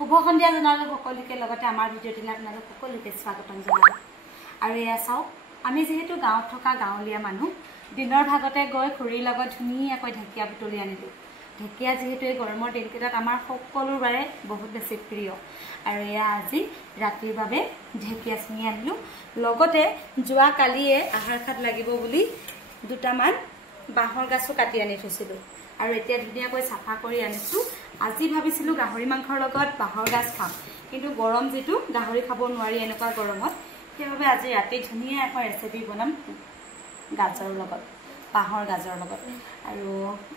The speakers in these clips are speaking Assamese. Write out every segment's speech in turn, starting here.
শুভ সন্ধিয়া জনালো সকলোকে লগতে আমাৰ ভিডিঅ'টিলে আপোনালোক সকলোকে স্বাগতম জনালো আৰু এয়া চাওক আমি যেহেতু গাঁৱত থকা গাঁৱলীয়া মানুহ দিনৰ ভাগতে গৈ খুৰীৰ লগত ধুনীয়াকৈ ঢেকীয়া বুটলি আনিলো ঢেকীয়া যেহেতু এই গৰমৰ দিনকেইটাত আমাৰ সকলোৰ বাবে বহুত বেছি প্ৰিয় আৰু এয়া আজি ৰাতিৰ বাবে ঢেকীয়া চিঙি আনিলো লগতে যোৱা কালিয়ে আহাৰ খাত লাগিব বুলি দুটামান বাহৰ গাছো কাটি আনি থৈছিলো আৰু এতিয়া ধুনীয়াকৈ সাফা কৰি আনিছো আজি ভাবিছিলো গাহৰি মাংসৰ লগত বাহৰ গাছ খাম কিন্তু গৰম যেটো গাহৰি খাব নোৱাৰি এনেকুৱা গৰমত সেইভাবে আজি ৰাতি ধুনীয়া এখন ৰেচিপি বনাম গাজৰ লগত বাহৰ গাজৰ লগত আৰু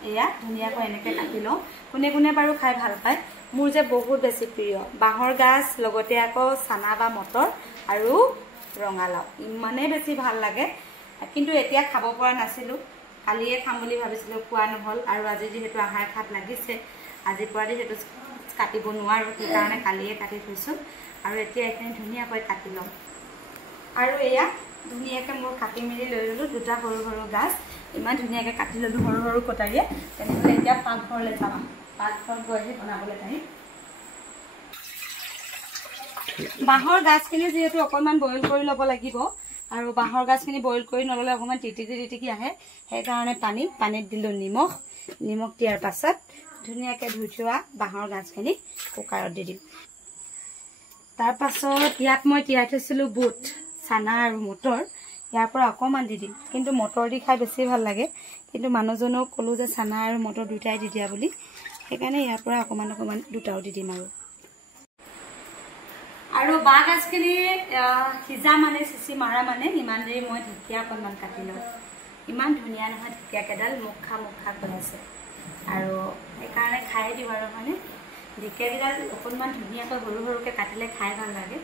এয়া ধুনীয়াকৈ এনেকৈ কাটি লওঁ কোনে কোনে বাৰু খাই ভাল পায় মোৰ যে বহুত বেছি প্ৰিয় বাহৰ গাছ লগতে আকৌ চানা বা মটৰ আৰু ৰঙালাও ইমানে বেছি ভাল লাগে কিন্তু এতিয়া খাব পৰা নাছিলো কালিয়ে খাম বুলি ভাবিছিলো কোৱা নহল আৰু আজি যেহেতু আহাৰ খাত লাগিছে আজি পৰাদি হেতু কাটিব নোৱাৰো সেই কাৰণে কালিয়ে কাটি থৈছো আৰু এতিয়া এখিনি ধুনীয়াকৈ কাটি লম আৰু এয়া ধুনীয়াকৈ মোৰ কাটি মিলি লৈ ললো দুটা সৰু সৰু গাছ ইমান ধুনীয়াকৈ কাটি ললো সৰু সৰু কটাৰিয়ে তেনেহলে এতিয়া পাকঘৰলৈ যাম পাকঘৰ গৈ বনাবলৈ টাইম বাহৰ গাছখিনি যেহেতু অকণমান বইল কৰি ল'ব লাগিব আৰু বাহৰ গাছখিনি বইল কৰি নললে অকণমান টিটিকি আহে সেই কাৰণে পানীত দিলো নিমখ দিয়াৰ পাছত ধুনীয়াকৈ ধুই থোৱা বাহৰ গাছখিনি কুকাৰত দি দিম তাৰ পাছত ইয়াত মই তিয়াই থৈছিলো বুট চানা আৰু মটৰ ইয়াৰ পৰা অকণমান দি দিম কিন্তু মটৰ দি খাই বেছি ভাল লাগে কিন্তু মানুহজনক ক'লো যে চানা আৰু মটৰ দুটাই দি দিয়া বুলি সেইকাৰণে ইয়াৰ পৰা অকণমান দুটাও দি দিম আৰু বাহ গাছখিনি সিজা মানে চিচি মাৰা মানে ইমান দেৰি মই ঢেকীয়া অকণমান কাটি লওঁ ইমান ধুনীয়া নহয় ঢেকীয়া কেইডাল মুখ খা গৈ আছে আৰু সেইকাৰণে খাই দিওঁ আৰু মানে ঢেকীয়াকেইডাল অকণমান ধুনীয়াকৈ সৰু সৰুকৈ কাটিলে খাই ভাল লাগে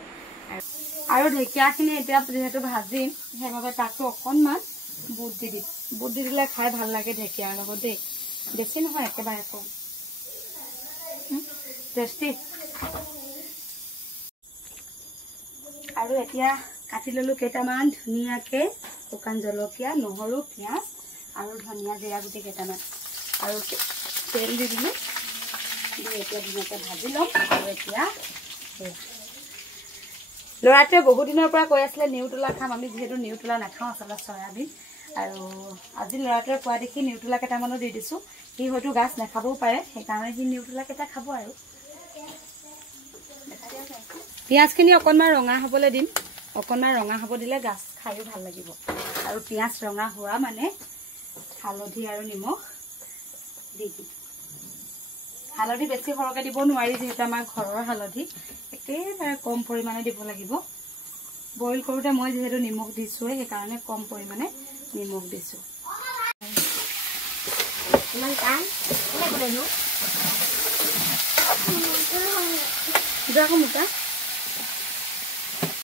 আৰু ঢেকীয়াখিনি এতিয়া যিহেতু ভাজিম সেইবাবে তাতো অকণমান বুট দি দিম বুট দি দিলে খাই ভাল লাগে ঢেকীয়াৰ লগত দেই বেছি নহয় একেবাৰে কম টেষ্টি আৰু এতিয়া কাটি ললো কেইটামান ধুনীয়াকৈ শুকান জলকীয়া নহৰু পিঁয়াজ আৰু ধনিয়া জিৰা গুটি কেইটামান আৰু তেল দি দিলো এতিয়া ধুনীয়াকৈ ভাজি ল'ম আৰু এতিয়া ল'ৰাটোৱে বহুত দিনৰ পৰা কৈ আছিলে নিউটলা খাম আমি যিহেতু নিউটলা নাখাওঁ আচলতে চয়াবিন আৰু আজি ল'ৰাটোৱে কোৱা দেখি নিউটলা কেইটামানো দি দিছো সি হয়তো গাছ নাখাবও পাৰে সেইকাৰণে সি নিউটলা কেইটা খাব আৰু পিঁয়াজখিনি অকণমান ৰঙা হ'বলৈ দিম অকণমান ৰঙা হ'ব দিলে গাছ খায়ো ভাল লাগিব আৰু পিঁয়াজ ৰঙা হোৱা মানে হালধি আৰু নিমখ দি দিম হালধি বেছি সৰহকৈ দিব নোৱাৰি যিহেতু আমাৰ ঘৰৰ হালধি একেবাৰে কম পৰিমাণে দিব লাগিব বইল কৰোঁতে মই যিহেতু নিমখ দিছোঁৱে সেইকাৰণে কম পৰিমাণে নিমখ দিছোঁ মোটা